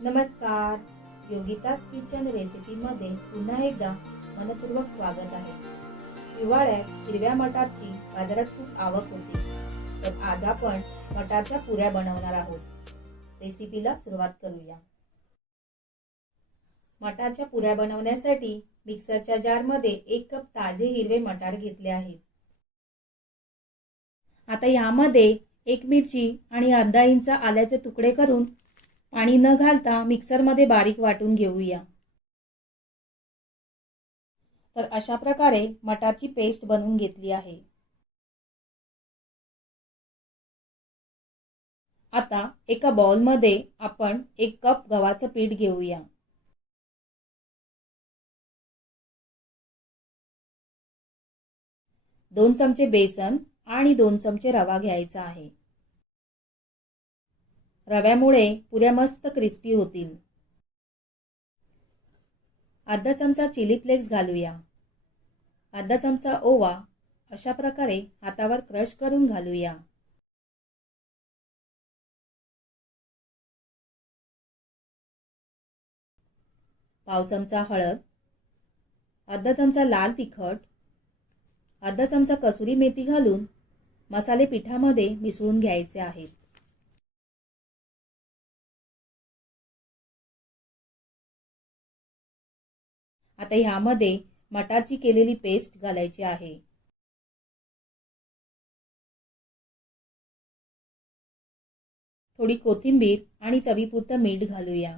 नमस्कार. योगिताज किचन रेसिपीमध्ये पुन्हा एकदा मनपूर्वक स्वागत आहे. हिवाळ्यात हिरव्या मटारची बाजारात खूप आवक होती. तर आज आपण मटारच्या पुऱ्या बनवणार आहोत. रेसिपीला सुरुवात करूया. मटारच्या पुऱ्या बनवण्यासाठी मिक्सरच्या जारमध्ये एक कप ताजे हिरवे मटार घेतले आहेत. आता यामध्ये एक मिरची आणि अर्धा इंच आल्याचे तुकडे करून पाणी न घालता मिक्सरमध्ये बारीक वाटून घेऊया. तर अशा प्रकारे मटारची पेस्ट बनवून घेतली आहे. आता एका बॉलमध्ये आपण एक कप गव्हाचं पीठ घेऊया. दोन चमचे बेसन आणि दोन चमचे रवा घ्यायचा आहे. रव्यामुळे पुऱ्या मस्त क्रिस्पी होतील. अर्धा चमचा चिली फ्लेक्स घालूया. अर्धा चमचा ओवा अशा प्रकारे हातावर क्रश करून घालूया. पाव चमचा हळद अर्धा चमचा लाल तिखट अर्धा चमचा कसुरी मेथी घालून मसाले पिठामध्ये मिसळून घ्यायचे आहेत. आता ह्यामध्ये मटाची केलेली पेस्ट घालायची आहे. थोडी कोथिंबीर आणि चवीपुरतं मीठ घालूया.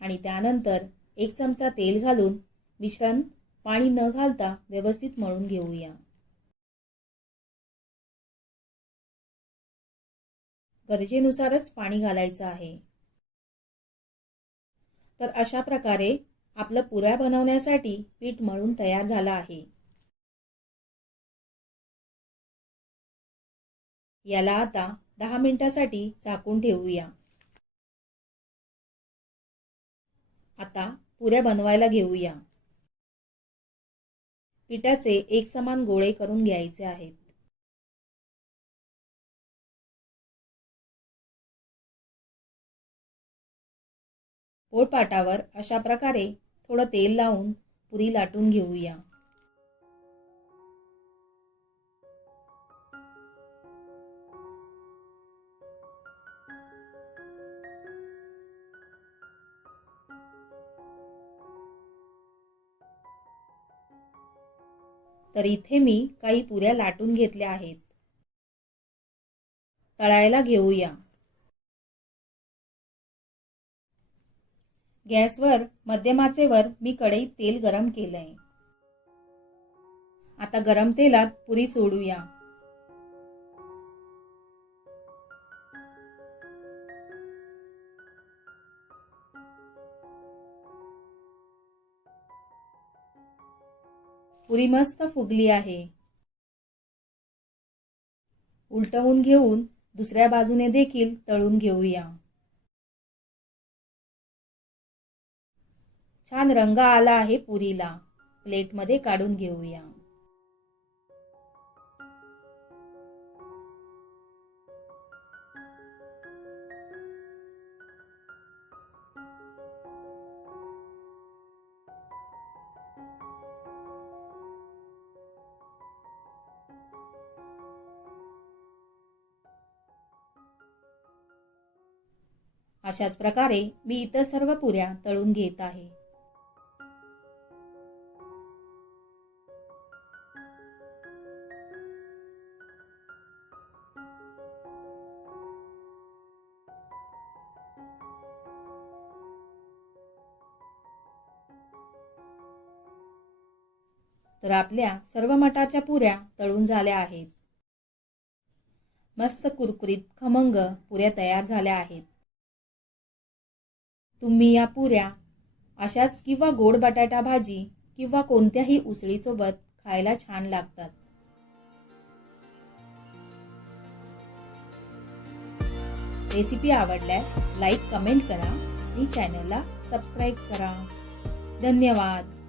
आणि त्यानंतर एक चमचा तेल घालून मिश्रण पाणी न घालता व्यवस्थित मळून घेऊया. गरजेनुसारच पाणी घालायचं आहे. तर अशा प्रकारे आपलं पुऱ्या बनवण्यासाठी पीठ मळून तयार झालं आहे. याला आता दहा मिनिटासाठी झाकून ठेवूया. आता पुऱ्या बनवायला घेऊया. पिठाचे एक समान गोळे करून घ्यायचे आहेत. पोळपाटावर अशा प्रकारे थोडं तेल लावून पुरी लाटून घेऊया. तर इथे मी काही पुऱ्या लाटून घेतल्या आहेत. तळायला घेऊया. गॅसवर मध्यमाचेवर मी कढईत तेल गरम केलंय. आता गरम तेलात पुरी सोडूया. पुरी मस्त फुगली आहे. उलटवून घेऊन दुसऱ्या बाजूने देखील तळून घेऊया. छान रंग आला आहे पुरीला. प्लेटमध्ये काढून घेऊया. अशाच प्रकारे मी इतर सर्व पुऱ्या तळून घेत आहे. तर आपल्या सर्व मटाच्या पुऱ्या तळून झाल्या आहेत. मस्त कुरकुरीत खमंग पुऱ्या तयार झाल्या आहेत. तुम्ही या पुऱ्या अशाच किंवा गोड बटाटा भाजी किंवा कोणत्याही उसळीसोबत खायला छान लागतात. रेसिपी आवडल्यास लाईक कमेंट करा आणि चॅनलला सबस्क्राईब करा. धन्यवाद.